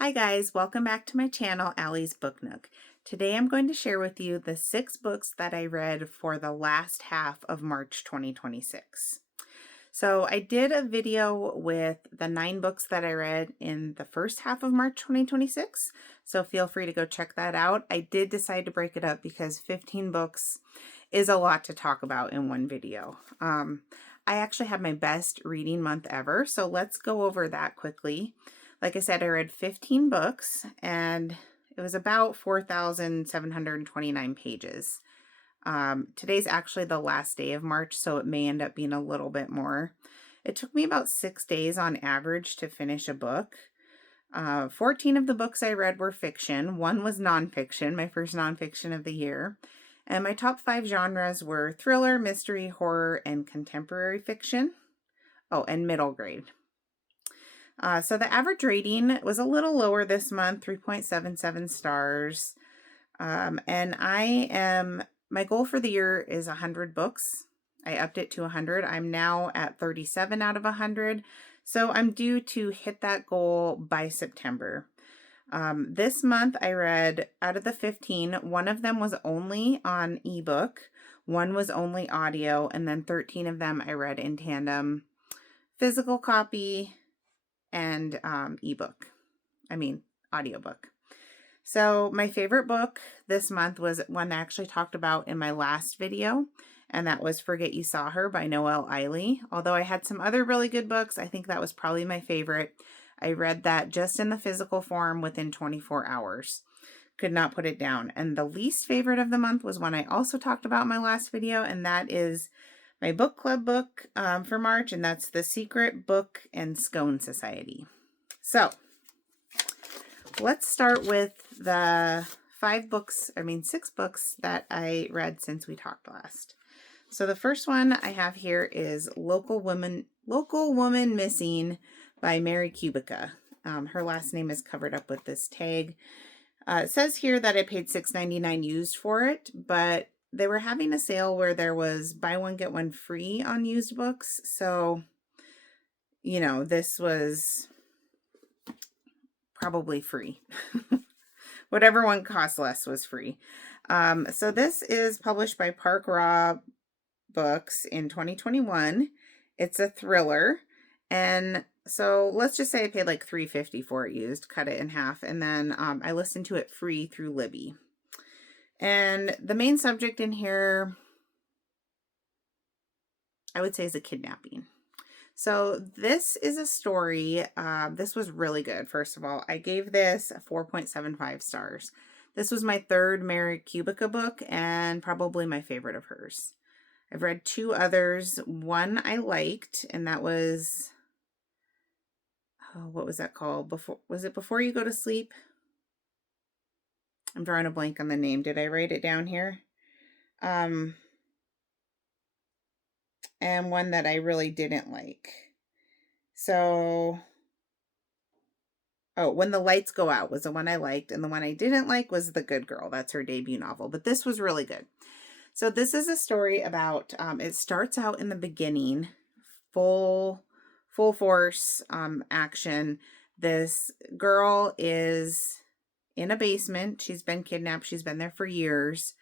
Hi guys, welcome back to my channel, Allie's Book Nook. Today I'm going to share with you the 6 books that I read for the last half of March 2026. So I did a video with the 9 books that I read in the first half of March 2026, so feel free to go check that out. I did decide to break it up because 15 books is a lot to talk about in one video. I actually had my best reading month ever, so let's go over that quickly. Like I said, I read 15 books and it was about 4,729 pages. Today's actually the last day of March, so it may end up being a little bit more. It took me about 6 days on average to finish a book. 14 of the books I read were fiction. 1 was nonfiction, my first nonfiction of the year. And my top 5 genres were thriller, mystery, horror, and contemporary fiction. Oh, and middle grade. So the average rating was a little lower this month, 3.77 stars. And my goal for the year is 100 books. I upped it to 100. I'm now at 37 out of 100. So I'm due to hit that goal by September. This month I read, out of the 15, 1 of them was only on ebook, 1 was only audio, and then 13 of them I read in tandem, physical copy, and audiobook. So my favorite book this month was one I actually talked about in my last video, and that was Forget You Saw Her by Noelle Eiley. Although I had some other really good books, I think that was probably my favorite. I read that just in the physical form within 24 hours. Could not put it down. And the least favorite of the month was one I also talked about in my last video, and that is my book club book for March, and that's The Secret Book and Scone Society. So let's start with the 6 books that I read since we talked last. So the first one I have here is Local Woman Missing by Mary Kubica. Her last name is covered up with this tag. It says here that I paid $6.99 used for it, but they were having a sale where there was buy one, get one free on used books. So, this was probably free. Whatever one cost less was free. So this is published by Park Raw Books in 2021. It's a thriller. And so let's just say I paid like $3.50 for it used, cut it in half, and then I listened to it free through Libby. And the main subject in here, I would say, is a kidnapping. So this is a story, this was really good. First of all, I gave this 4.75 stars. This was my 3rd Mary Kubica book and probably my favorite of hers. I've read 2 others. One I liked, and that was, what was that called? Was it Before You Go to Sleep? I'm drawing a blank on the name. Did I write it down here? And one that I really didn't like. So, When the Lights Go Out was the one I liked, and the one I didn't like was The Good Girl. That's her debut novel, but this was really good. So this is a story about, it starts out in the beginning, full force action. This girl is in a basement. She's been kidnapped. She's been there for years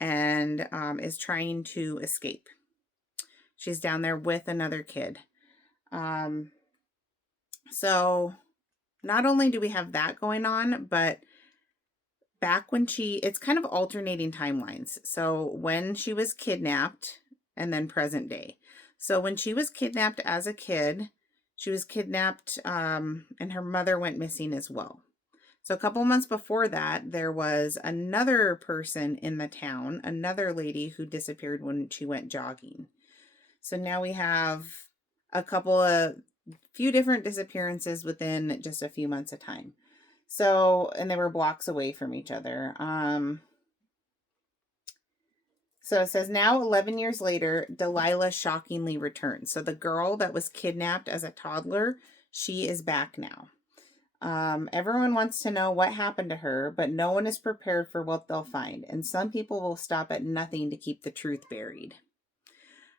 and is trying to escape. She's down there with another kid. So not only do we have that going on, but back when it's kind of alternating timelines. So when she was kidnapped and then present day. So when she was kidnapped as a kid, she was kidnapped and her mother went missing as well. So a couple months before that, there was another person in the town, another lady who disappeared when she went jogging. So now we have a few different disappearances within just a few months of time. So, and they were blocks away from each other. So it says, now 11 years later, Delilah shockingly returns. So the girl that was kidnapped as a toddler, she is back now. Everyone wants to know what happened to her, but no one is prepared for what they'll find. And some people will stop at nothing to keep the truth buried.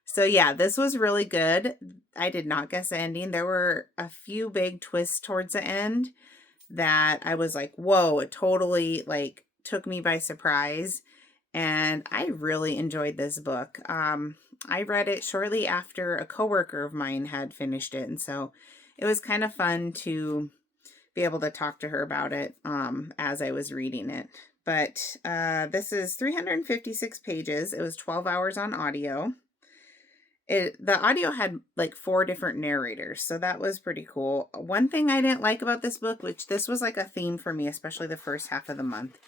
So yeah, this was really good. I did not guess the ending. There were a few big twists towards the end that I was like, whoa, it totally like took me by surprise. And I really enjoyed this book. I read it shortly after a coworker of mine had finished it. And so it was kind of fun to be able to talk to her about it as I was reading it. But this is 356 pages. It was 12 hours on audio. The audio had like 4 different narrators, so that was pretty cool. One thing I didn't like about this book, which this was like a theme for me, especially the first half of the month,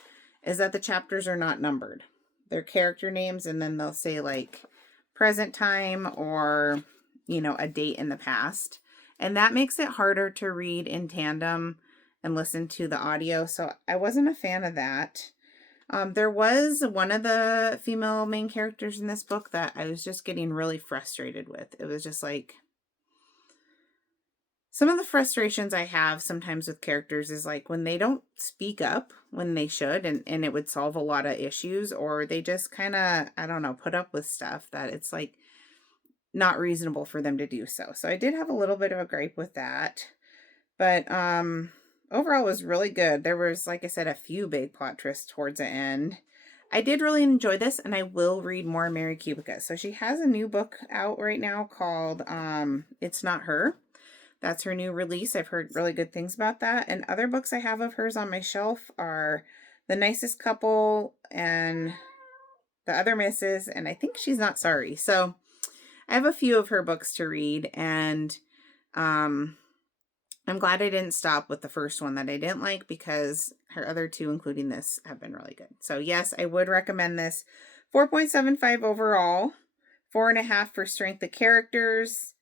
is that the chapters are not numbered. They're character names, and then they'll say like present time or, you know, a date in the past. And that makes it harder to read in tandem and listen to the audio. So I wasn't a fan of that. There was one of the female main characters in this book that I was just getting really frustrated with. It was just like, some of the frustrations I have sometimes with characters is like when they don't speak up when they should, and it would solve a lot of issues, or they just kind of, I don't know, put up with stuff that it's like not reasonable for them to do so. So I did have a little bit of a gripe with that. But overall it was really good. There was, like I said, a few big plot twists towards the end. I did really enjoy this, and I will read more Mary Kubica. So she has a new book out right now called It's Not Her. That's her new release. I've heard really good things about that. And other books I have of hers on my shelf are The Nicest Couple and The Other Misses, and I think She's Not Sorry. So I have a few of her books to read, and I'm glad I didn't stop with the first one that I didn't like, because her other 2, including this, have been really good. So yes, I would recommend this. 4.75 overall, 4.5 for strength of characters,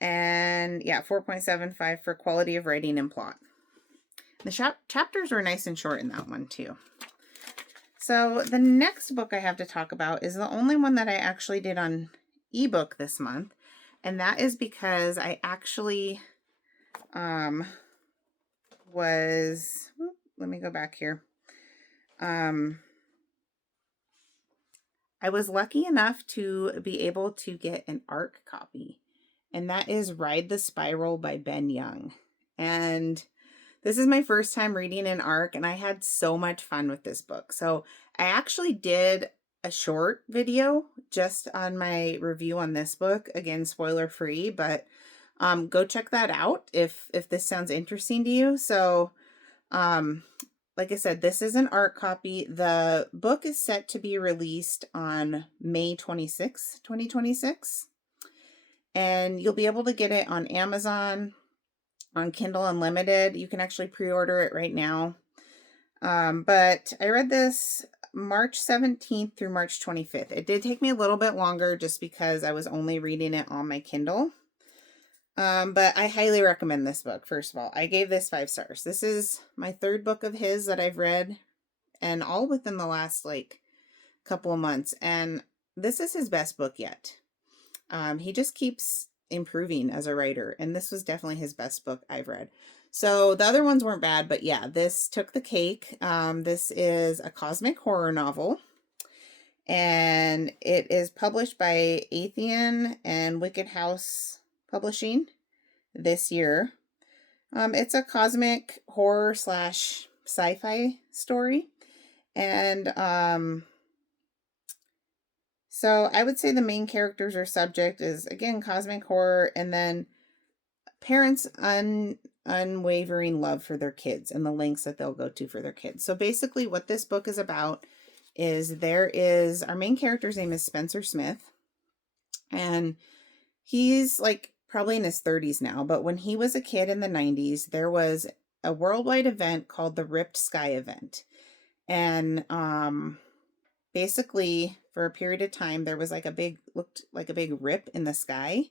and yeah, 4.75 for quality of writing and plot. The chapters were nice and short in that one too. So the next book I have to talk about is the only one that I actually did on ebook this month, and that is because I actually let me go back here. I was lucky enough to be able to get an ARC copy, and that is Ride the Spiral by Ben Young. And this is my first time reading an ARC, and I had so much fun with this book. So I actually did a short video just on my review on this book. Again, spoiler free, but go check that out if this sounds interesting to you. So like I said, this is an ARC copy. The book is set to be released on May 26, 2026. And you'll be able to get it on Amazon, on Kindle Unlimited. You can actually pre-order it right now. But I read this March 17th through March 25th. It did take me a little bit longer just because I was only reading it on my Kindle. But I highly recommend this book. First of all, I gave this 5 stars. This is my 3rd book of his that I've read, and all within the last like couple of months. And this is his best book yet. He just keeps improving as a writer, and this was definitely his best book I've read. So the other ones weren't bad, but yeah, this took the cake. This is a cosmic horror novel, and it is published by Atheon and Wicked House Publishing this year. It's a cosmic horror / sci-fi story, and so I would say the main characters or subject is, again, cosmic horror, and then parents' unwavering love for their kids and the lengths that they'll go to for their kids. So basically what this book is about is our main character's name is Spencer Smith, and he's like probably in his 30s now, but when he was a kid in the 90s, there was a worldwide event called the Ripped Sky event. And basically for a period of time there was like looked like a big rip in the sky,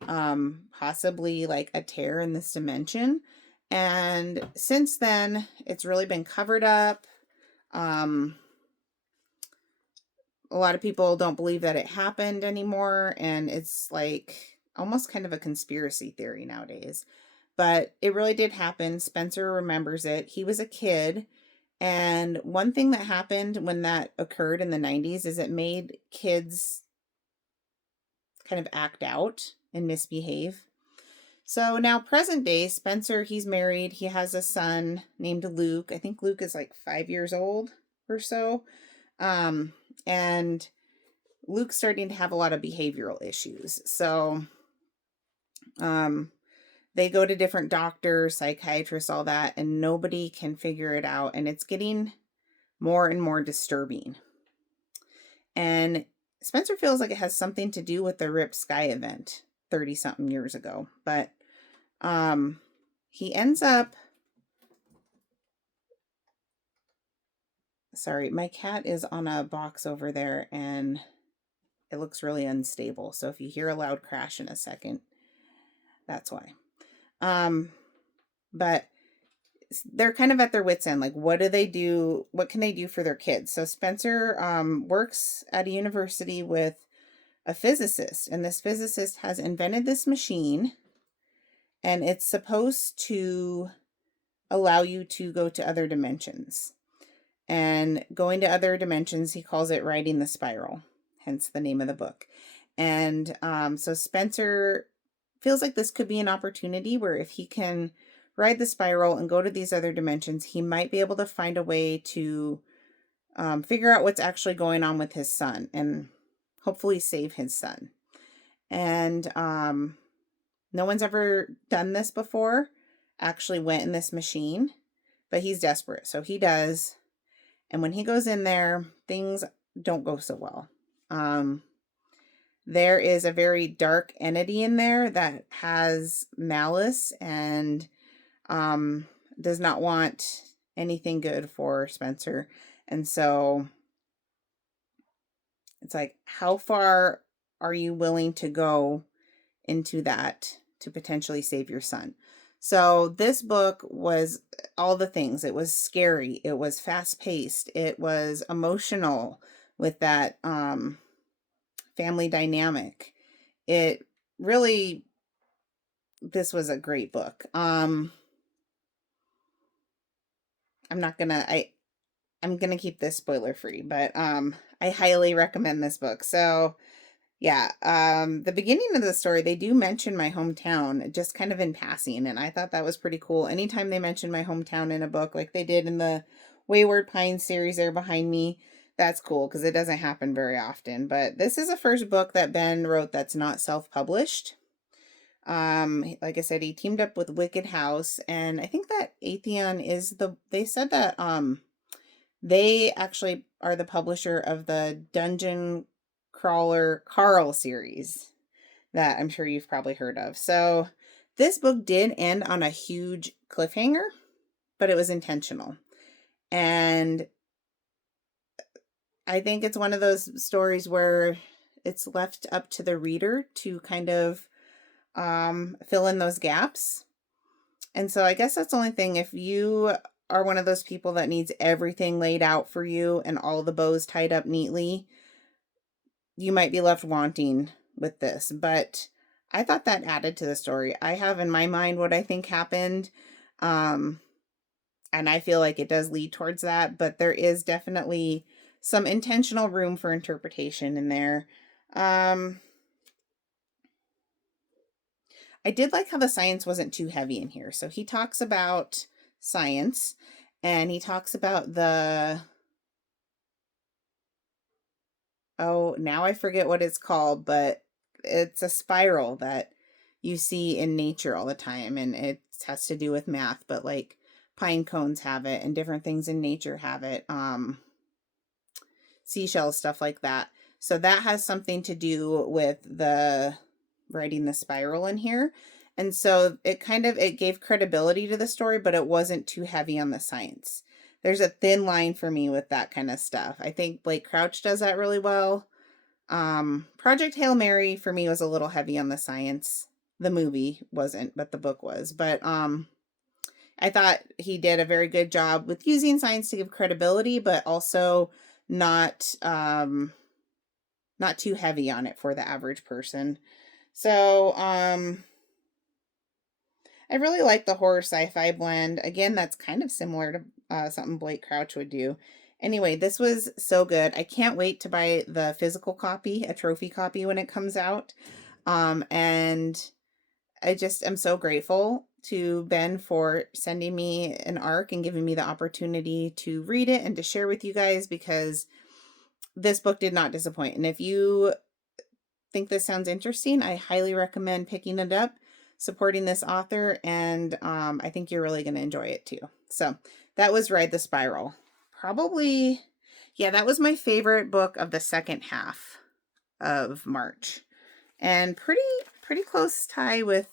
possibly like a tear in this dimension. And since then it's really been covered up. A lot of people don't believe that it happened anymore, and it's like almost kind of a conspiracy theory nowadays. But it really did happen. Spencer remembers it. He was a kid, and one thing that happened when that occurred in the 90s is it made kids kind of act out and misbehave. So now present day, Spencer, he's married. He has a son named Luke. I think Luke is like 5 years old or so. And Luke's starting to have a lot of behavioral issues. So they go to different doctors, psychiatrists, all that, and nobody can figure it out. And it's getting more and more disturbing. And Spencer feels like it has something to do with the Rip Sky event 30 something years ago. But he ends up, sorry, my cat is on a box over there and it looks really unstable. So if you hear a loud crash in a second, that's why. But they're kind of at their wits' end. Like, what do they do? What can they do for their kids? So Spencer works at a university with a physicist, and this physicist has invented this machine, and it's supposed to allow you to go to other dimensions. And going to other dimensions, he calls it riding the spiral, hence the name of the book. And so Spencer feels like this could be an opportunity where if he can ride the spiral and go to these other dimensions, he might be able to find a way to figure out what's actually going on with his son and hopefully save his son. And no one's ever done this before, actually went in this machine, but he's desperate. So he does. And when he goes in there, things don't go so well. There is a very dark entity in there that has malice and does not want anything good for Spencer. And so it's like, how far are you willing to go into that to potentially save your son? So this book was all the things. It was scary. It was fast paced. It was emotional with that family dynamic. It really, this was a great book. I'm gonna keep this spoiler free, but I highly recommend this book. So yeah, the beginning of the story, they do mention my hometown just kind of in passing, and I thought that was pretty cool. Anytime they mention my hometown in a book, like they did in the Wayward Pines series there behind me, that's cool because it doesn't happen very often. But this is the first book that Ben wrote that's not self-published. Like I said, he teamed up with Wicked House, and I think that Atheon is they said that they actually are the publisher of the Dungeon Crawler Carl series that I'm sure you've probably heard of. So this book did end on a huge cliffhanger, but it was intentional. And I think it's one of those stories where it's left up to the reader to kind of fill in those gaps. And so I guess that's the only thing. If you are one of those people that needs everything laid out for you and all the bows tied up neatly, you might be left wanting with this. But I thought that added to the story. I have in my mind what I think happened. And I feel like it does lead towards that, but there is definitely some intentional room for interpretation in there. I did like how the science wasn't too heavy in here. So he talks about science and he talks about now I forget what it's called, but it's a spiral that you see in nature all the time, and it has to do with math, but like pine cones have it and different things in nature have it. Seashells, stuff like that. So that has something to do with the writing the spiral in here. And so it gave credibility to the story, but it wasn't too heavy on the science. There's a thin line for me with that kind of stuff. I think Blake Crouch does that really well. Project Hail Mary for me was a little heavy on the science. The movie wasn't, but the book was. But I thought he did a very good job with using science to give credibility, but also not too heavy on it for the average person. So I really like the horror sci-fi blend. Again, that's kind of similar to something Blake Crouch would do. Anyway, this was so good. I can't wait to buy the physical copy, a trophy copy when it comes out. And I just am so grateful to Ben for sending me an ARC and giving me the opportunity to read it and to share with you guys, because this book did not disappoint. And if you think this sounds interesting, I highly recommend picking it up, supporting this author, and I think you're really going to enjoy it too. So that was Ride the Spiral. Probably, yeah, that was my favorite book of the second half of March, and pretty close tie with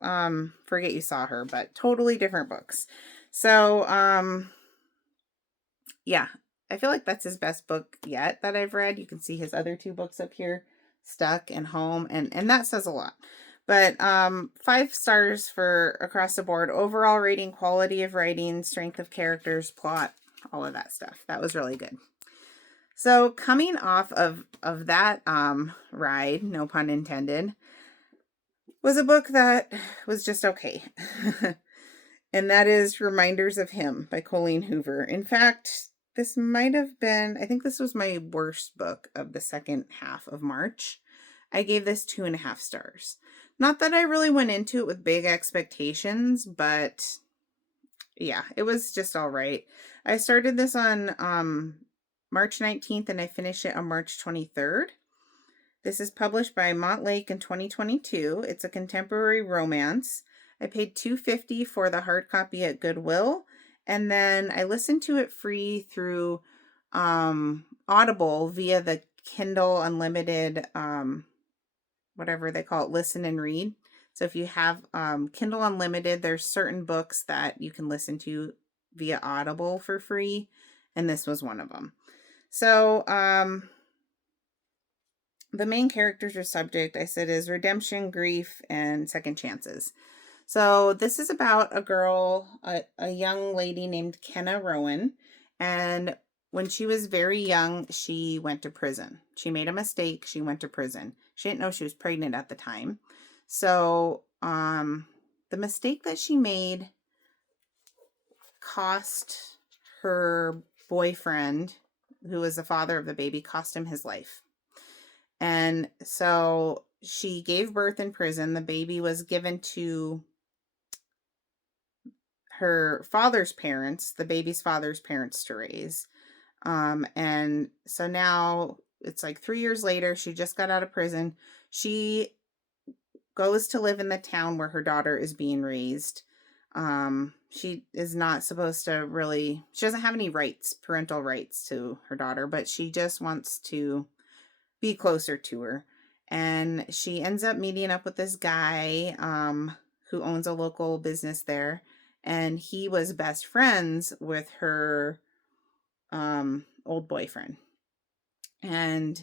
Forget You Saw Her, but totally different books. So yeah, I feel like that's his best book yet that I've read. You can see his other two books up here, Stuck and Home, and that says a lot. But 5 stars for across the board. Overall rating, quality of writing, strength of characters, plot, all of that stuff. That was really good. So coming off of that ride, no pun intended, was a book that was just okay. And that is Reminders of Him by Colleen Hoover. In fact, this might have been, I think this was my worst book of the second half of March. I gave this 2.5 stars. Not that I really went into it with big expectations, but yeah, it was just all right. I started this on March 19th and I finished it on March 23rd. This is published by Montlake in 2022. It's a contemporary romance. I paid $2.50 for the hard copy at Goodwill, and then I listened to it free through Audible via the Kindle Unlimited, whatever they call it, listen and read. So if you have Kindle Unlimited, there's certain books that you can listen to via Audible for free, and this was one of them. So the main characters or subject, I said, is redemption, grief, and second chances. So this is about a girl, a young lady named Kenna Rowan, and when she was very young, she went to prison. She made a mistake. She went to prison. She didn't know she was pregnant at the time. So the mistake that she made cost her boyfriend, who was the father of the baby, cost him his life. And so she gave birth in prison. The baby was given to her father's parents, the baby's father's parents, to raise. And so now it's like 3 years later, she just got out of prison. She goes to live in the town where her daughter is being raised. She is not supposed to really, she doesn't have any rights, parental rights to her daughter, but she just wants to be closer to her. And she ends up meeting up with this guy who owns a local business there. And he was best friends with her old boyfriend. And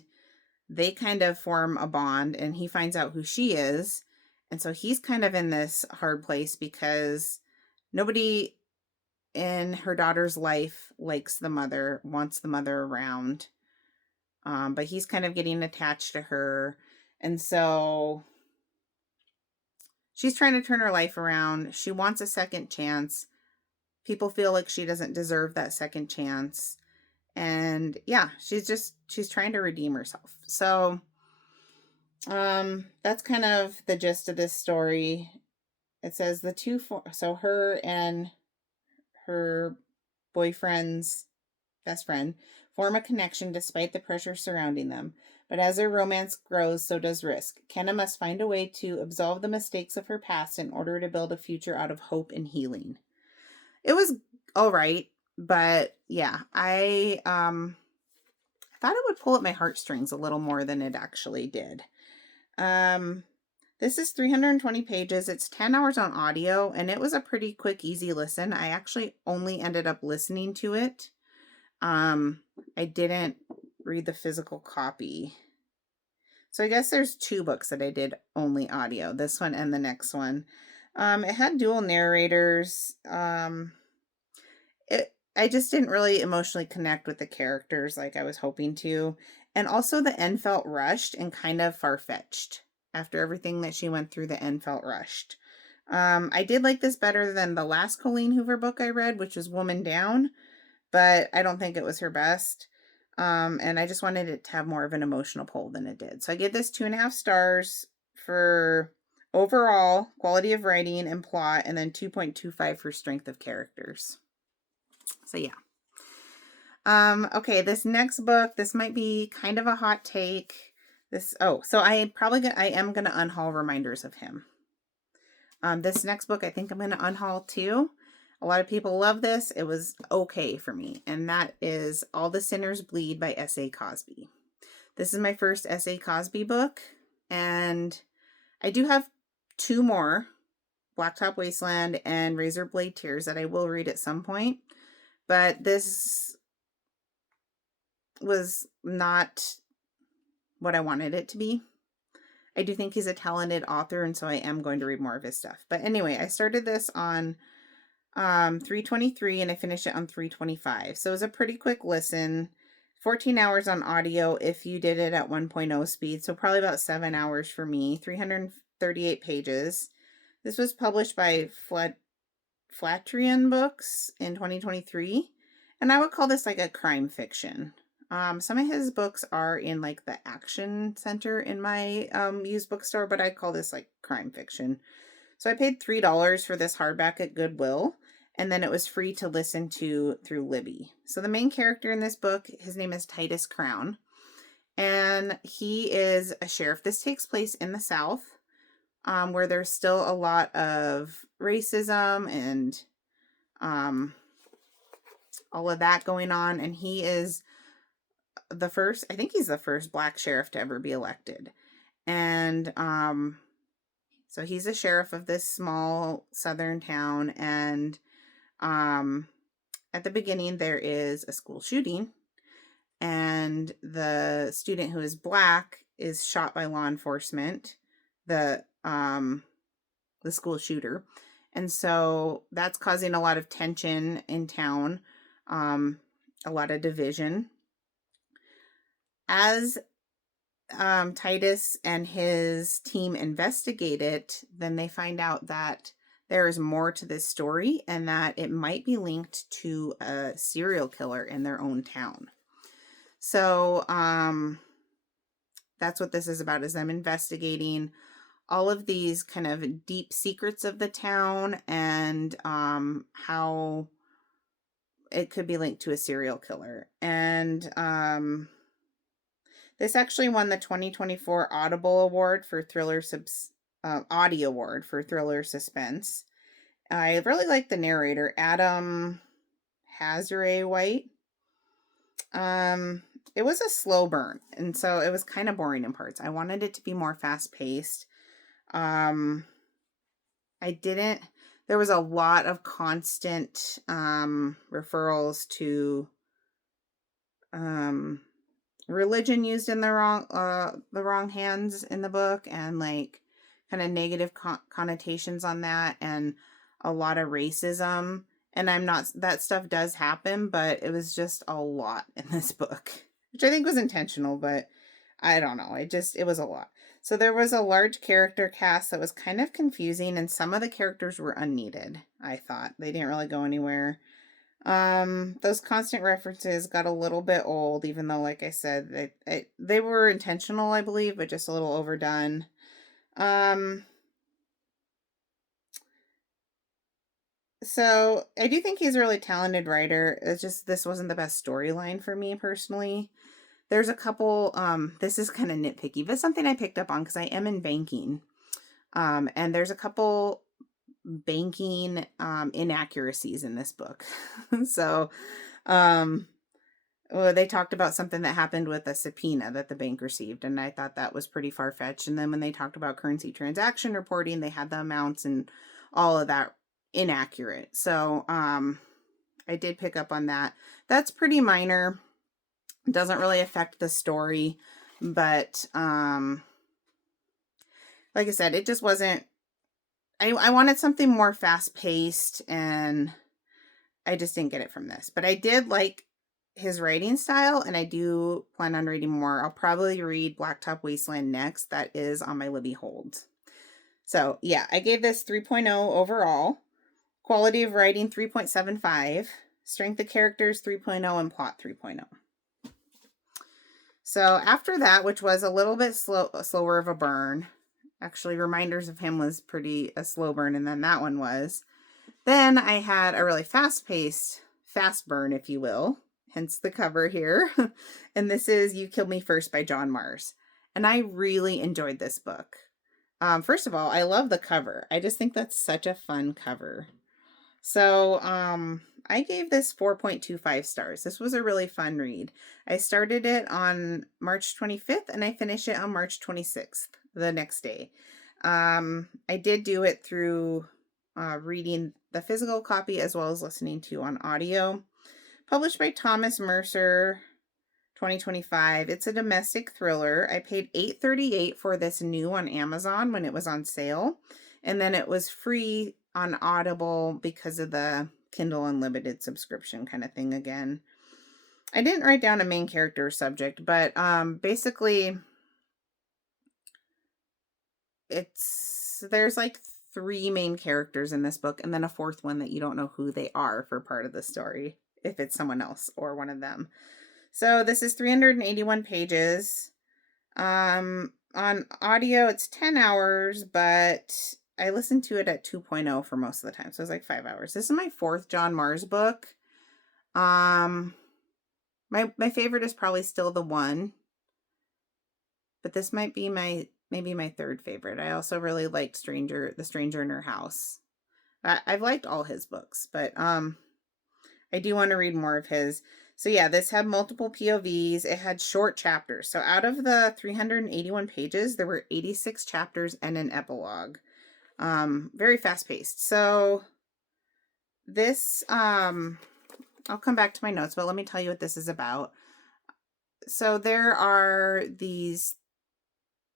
they kind of form a bond, and he finds out who she is. And so he's kind of in this hard place because nobody in her daughter's life likes the mother, wants the mother around. But he's kind of getting attached to her. And so she's trying to turn her life around. She wants a second chance. People feel like she doesn't deserve that second chance. And yeah, she's trying to redeem herself. So that's kind of the gist of this story. It says so her and her boyfriend's best friend form a connection despite the pressure surrounding them. But as their romance grows, so does risk. Kenna must find a way to absolve the mistakes of her past in order to build a future out of hope and healing. It was all right, but yeah, I thought it would pull at my heartstrings a little more than it actually did. This is 320 pages. It's 10 hours on audio, and it was a pretty quick, easy listen. I actually only ended up listening to it. I didn't read the physical copy. So I guess there's 2 books that I did only audio, this one and the next one. It had dual narrators. I just didn't really emotionally connect with the characters like I was hoping to. And also the end felt rushed and kind of far-fetched. After everything that she went through, the end felt rushed. I did like this better than the last Colleen Hoover book I read, which was Woman Down, but I don't think it was her best. And I just wanted it to have more of an emotional pull than it did. So I gave this 2.5 stars for overall, quality of writing and plot, and then 2.25 for strength of characters. So yeah. Okay, this next book, this might be kind of a hot take. So I am gonna unhaul Reminders of Him. This next book, I think I'm gonna unhaul too. A lot of people love this. It was okay for me, and that is All the Sinners Bleed by S.A. Cosby. This is my first S.A. Cosby book, and I do have two more, Blacktop Wasteland and Razor Blade Tears, that I will read at some point, but this was not what I wanted it to be. I do think he's a talented author, and so I am going to read more of his stuff. But anyway, I started this on 323 and I finished it on 325. So it was a pretty quick listen. 14 hours on audio if you did it at 1.0 speed. So probably about 7 hours for me. 338 pages. This was published by Flatrian Books in 2023. And I would call this like a crime fiction. Some of his books are in like the Action Center in my used bookstore, but I call this like crime fiction. So I paid $3 for this hardback at Goodwill, and then it was free to listen to through Libby. So the main character in this book, his name is Titus Crown, and he is a sheriff. This takes place in the South, where there's still a lot of racism and all of that going on, and he is I think he's the first Black sheriff to ever be elected. And so he's a sheriff of this small southern town, and at the beginning there is a school shooting, and the student who is Black is shot by law enforcement, the school shooter. And so that's causing a lot of tension in town, a lot of division. As Titus and his team investigate it, then they find out that there is more to this story and that it might be linked to a serial killer in their own town. So that's what this is about, is them investigating all of these kind of deep secrets of the town and how it could be linked to a serial killer. And this actually won the 2024 Audible Award for Audie Award for Thriller Suspense. I really like the narrator, Adam Hazare-White. It was a slow burn, and so it was kind of boring in parts. I wanted it to be more fast-paced. There was a lot of constant referrals to religion used in the wrong hands in the book, and like kind of negative connotations on that, and a lot of racism. And that stuff does happen, but it was just a lot in this book, which I think was intentional, but I don't know. It was a lot. So there was a large character cast that was kind of confusing, and some of the characters were unneeded, I thought. They didn't really go anywhere. Those constant references got a little bit old, even though, like I said, they were intentional, I believe, but just a little overdone. So I do think he's a really talented writer. It's just, this wasn't the best storyline for me personally. There's a couple, this is kind of nitpicky, but something I picked up on because I am in banking. And there's a couple banking inaccuracies in this book. So they talked about something that happened with a subpoena that the bank received, and I thought that was pretty far-fetched. And then when they talked about currency transaction reporting, they had the amounts and all of that inaccurate. So I did pick up on that. That's pretty minor. It doesn't really affect the story, but like I said, it just wasn't, I wanted something more fast-paced, and I just didn't get it from this. But I did like his writing style, and I do plan on reading more. I'll probably read Blacktop Wasteland next. That is on my Libby hold. So yeah, I gave this 3.0 overall. Quality of writing 3.75. Strength of characters 3.0, and plot 3.0. So after that, which was a little bit slower of a burn, Actually, Reminders of Him was a slow burn, and then that one was. Then I had a really fast-paced, fast burn, if you will, hence the cover here. And this is You Killed Me First by John Marrs. And I really enjoyed this book. First of all, I love the cover. I just think that's such a fun cover. So I gave this 4.25 stars. This was a really fun read. I started it on March 25th and I finished it on March 26th, the next day. I did do it through reading the physical copy as well as listening to on audio. Published by Thomas Mercer, 2025. It's a domestic thriller. I paid $8.38 for this new on Amazon when it was on sale. And then it was free on Audible because of the Kindle Unlimited subscription kind of thing again. I didn't write down a main character subject, but basically there's like 3 main characters in this book and then a 4th one that you don't know who they are for part of the story, if it's someone else or one of them. So this is 381 pages. On audio, it's 10 hours, but I listened to it at 2.0 for most of the time. So it was like 5 hours. This is my 4th John Marrs book. My favorite is probably still The One, but this might be maybe my 3rd favorite. I also really liked The Stranger in Her House. I've liked all his books, but I do want to read more of his. So yeah, this had multiple POVs. It had short chapters. So out of the 381 pages, there were 86 chapters and an epilogue. Very fast paced. So this, I'll come back to my notes, but let me tell you what this is about. So there are these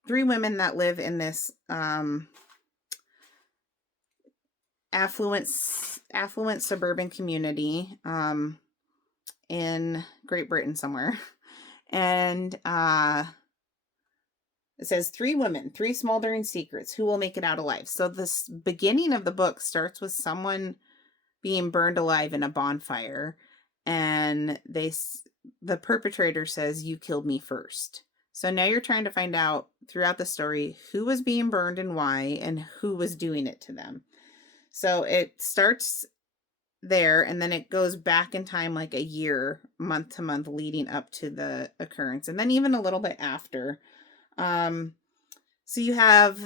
3 women that live in this, affluent suburban community, in Great Britain somewhere. And it says 3 women, 3 smoldering secrets. Who will make it out alive? So this beginning of the book starts with someone being burned alive in a bonfire. And the perpetrator says, "You killed me first." So now you're trying to find out throughout the story who was being burned and why, and who was doing it to them. So it starts there, and then it goes back in time like a year, month to month, leading up to the occurrence, and then even a little bit after. So you have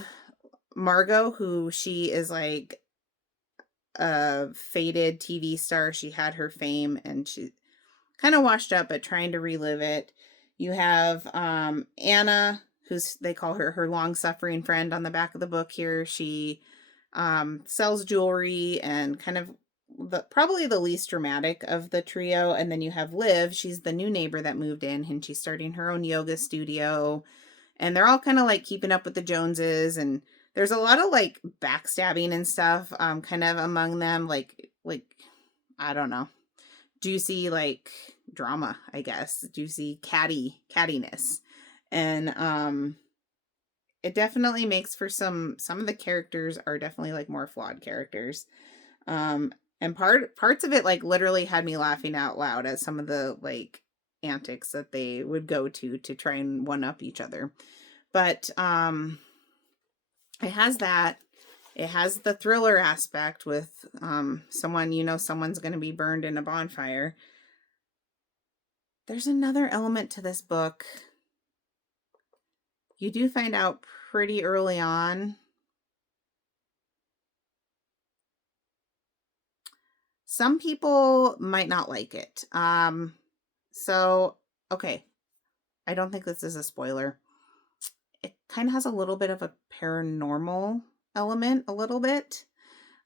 Margot, who she is like a faded TV star. She had her fame and she kind of washed up, but trying to relive it. You have Anna, they call her long-suffering friend on the back of the book here. She sells jewelry and kind of probably the least dramatic of the trio. And then you have Liv. She's the new neighbor that moved in, and she's starting her own yoga studio. And they're all kind of like keeping up with the Joneses, and there's a lot of like backstabbing and stuff kind of among them, like I don't know, juicy like drama, I guess, juicy cattiness. And it definitely makes for some of the characters are definitely like more flawed characters. And parts of it like literally had me laughing out loud at some of the like antics that they would go to try and one up each other. But it has that. It has the thriller aspect with someone's going to be burned in a bonfire. There's another element to this book. You do find out pretty early on. Some people might not like it. So, okay. I don't think this is a spoiler. It kind of has a little bit of a paranormal element, a little bit.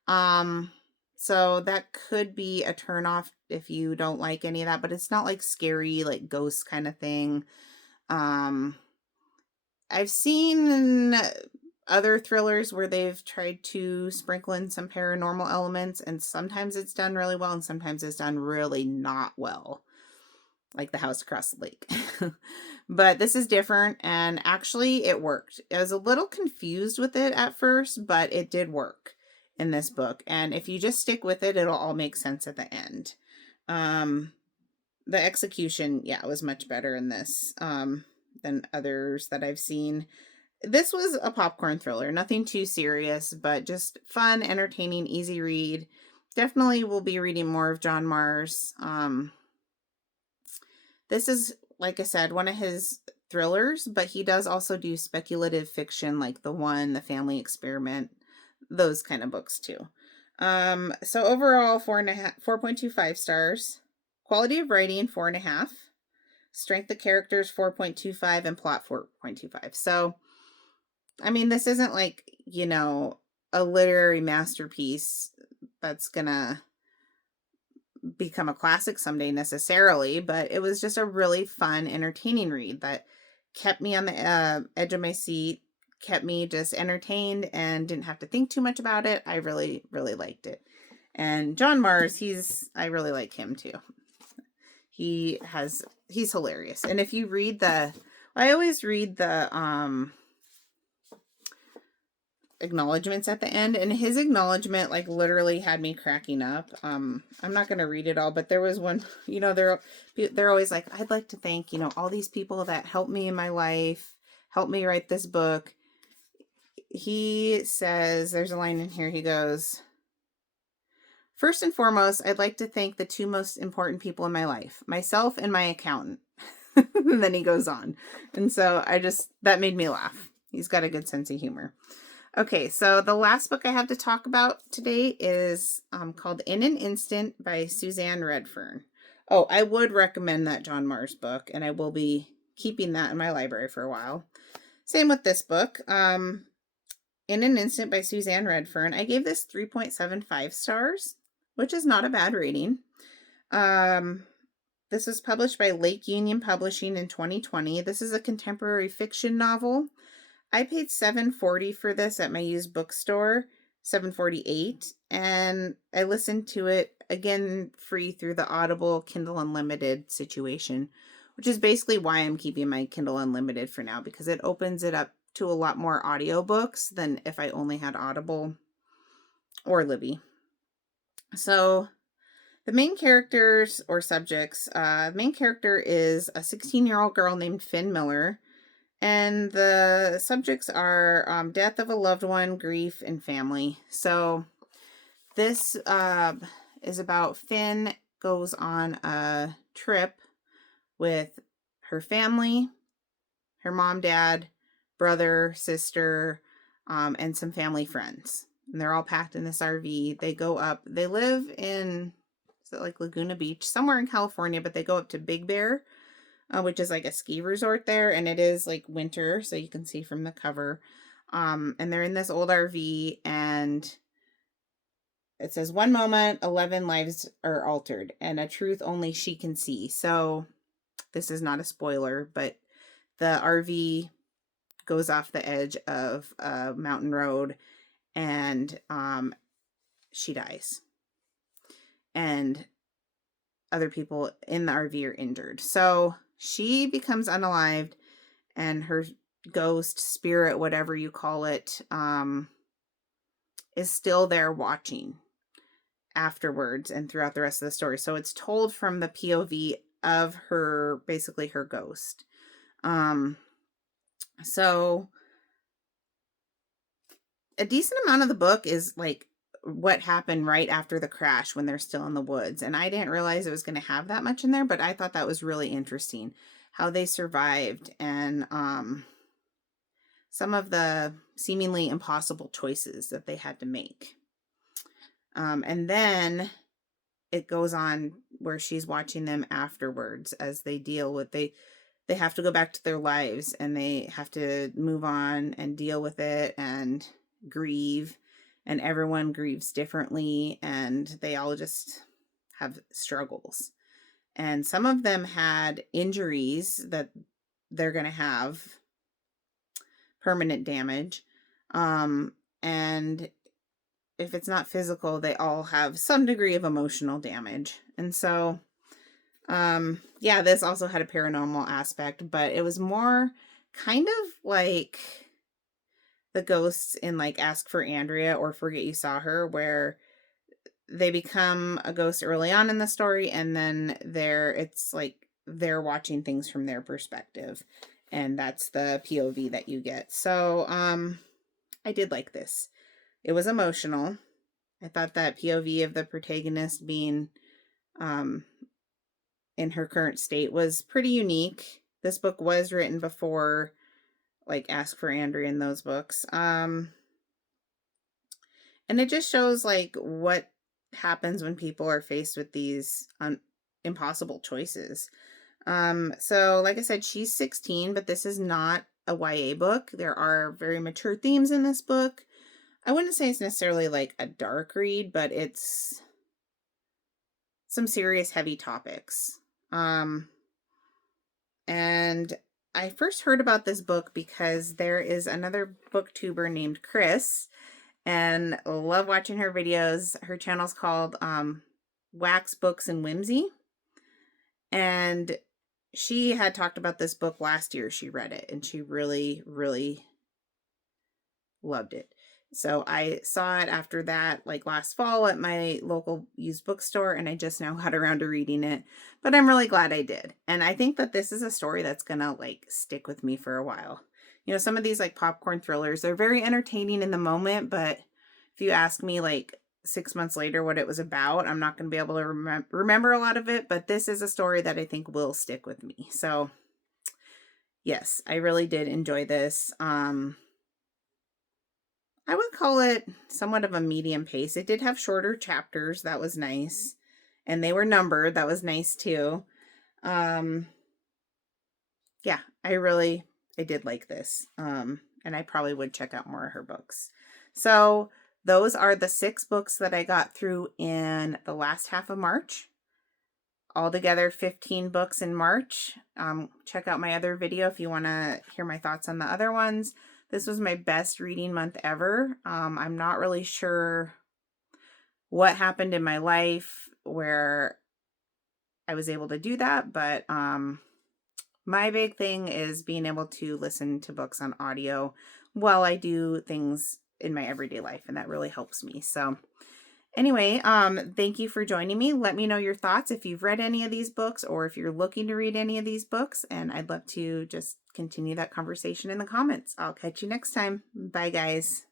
So that could be a turnoff if you don't like any of that, but it's not like scary, like ghost kind of thing. I've seen other thrillers where they've tried to sprinkle in some paranormal elements, and sometimes it's done really well and sometimes it's done really not well, like The House Across the Lake. But this is different, and actually it worked. I was a little confused with it at first, but it did work in this book, and if you just stick with it, it'll all make sense at the end. The execution, was much better in this than others that I've seen. This was a popcorn thriller, nothing too serious, but just fun, entertaining, easy read. Definitely will be reading more of John Marrs. This is, like I said, one of his thrillers, but he does also do speculative fiction like The One, The Family Experiment, those kind of books too. So overall, 4.25 stars. Quality of writing, 4.5. Strength of characters, 4.25, and plot, 4.25. So, I mean, this isn't like, a literary masterpiece that's gonna become a classic someday necessarily, but it was just a really fun, entertaining read that kept me on the edge of my seat, kept me just entertained, and didn't have to think too much about it. I really, really liked it. And John Marrs, I really like him too. He's hilarious. And if you read I always read the acknowledgments at the end, and his acknowledgment like literally had me cracking up. I'm not going to read it all, but there was one, they're always like, I'd like to thank, all these people that helped me in my life, helped me write this book. He says, there's a line in here, he goes, first and foremost, I'd like to thank the two most important people in my life, myself and my accountant. And then he goes on. And so that made me laugh. He's got a good sense of humor. Okay, so the last book I have to talk about today is called In an Instant by Suzanne Redfern. Oh, I would recommend that John Marrs book, and I will be keeping that in my library for a while. Same with this book, In an Instant by Suzanne Redfern. I gave this 3.75 stars, which is not a bad rating. This was published by Lake Union Publishing in 2020. This is a contemporary fiction novel. I paid $7.40 for this at my used bookstore, $7.48, and I listened to it again free through the Audible Kindle Unlimited situation, which is basically why I'm keeping my Kindle Unlimited for now, because it opens it up to a lot more audiobooks than if I only had Audible or Libby. So the main characters or subjects, the main character is a 16-year-old girl named Finn Miller. And the subjects are death of a loved one, grief, and family. So this is about Finn goes on a trip with her family, her mom, dad, brother, sister, and some family friends. And they're all packed in this RV. They go up. They live in, is it like Laguna Beach? Somewhere in California, but they go up to Big Bear, which is like a ski resort there, and it is like winter, so you can see from the cover. And they're in this old RV, and it says, one moment, 11 lives are altered, and a truth only she can see. So this is not a spoiler, but the RV goes off the edge of a mountain road, and she dies. And other people in the RV are injured. So she becomes unalived, and her ghost, spirit, whatever you call it, is still there watching afterwards and throughout the rest of the story. So it's told from the POV of her, basically her ghost. So a decent amount of the book is like what happened right after the crash when they're still in the woods. And I didn't realize it was going to have that much in there, but I thought that was really interesting how they survived, and some of the seemingly impossible choices that they had to make. And then it goes on where she's watching them afterwards as they deal with, they have to go back to their lives, and they have to move on and deal with it and grieve, and everyone grieves differently, and they all just have struggles. And some of them had injuries that they're going to have permanent damage. And if it's not physical, they all have some degree of emotional damage. And so, yeah, this also had a paranormal aspect, but it was more kind of like the ghosts in like Ask for Andrea or Forget You Saw Her, where they become a ghost early on in the story, and then it's like they're watching things from their perspective. and that's the POV that you get. So I did like this. It was emotional. I thought that POV of the protagonist being in her current state was pretty unique. This book was written before like Ask for Andrea in those books. And it just shows like what happens when people are faced with these impossible choices. So like I said, she's 16, but this is not a YA book. There are very mature themes in this book. I wouldn't say it's necessarily like a dark read, but it's some serious heavy topics. And I first heard about this book because there is another booktuber named Chris, and love watching her videos. Her channel's called Wax Books and Whimsy. And she had talked about this book last year. She read it and she really, really loved it. So I saw it after that, like last fall at my local used bookstore, and I just now got around to reading it. But I'm really glad I did. And I think that this is a story that's gonna like stick with me for a while. You know, some of these like popcorn thrillers, they're very entertaining in the moment, but if you ask me like 6 months later what it was about, I'm not going to be able to remember a lot of it, but this is a story that I think will stick with me. So yes, I really did enjoy this. I would call it somewhat of a medium pace. It did have shorter chapters. That was nice. And they were numbered. That was nice too. Yeah, I did like this. And I probably would check out more of her books. So those are the 6 books that I got through in the last half of March. Altogether 15 books in March. Check out my other video if you want to hear my thoughts on the other ones. This was my best reading month ever. I'm not really sure what happened in my life where I was able to do that, but my big thing is being able to listen to books on audio while I do things in my everyday life, and that really helps me. So anyway, thank you for joining me. Let me know your thoughts if you've read any of these books or if you're looking to read any of these books, and I'd love to just continue that conversation in the comments. I'll catch you next time. Bye, guys.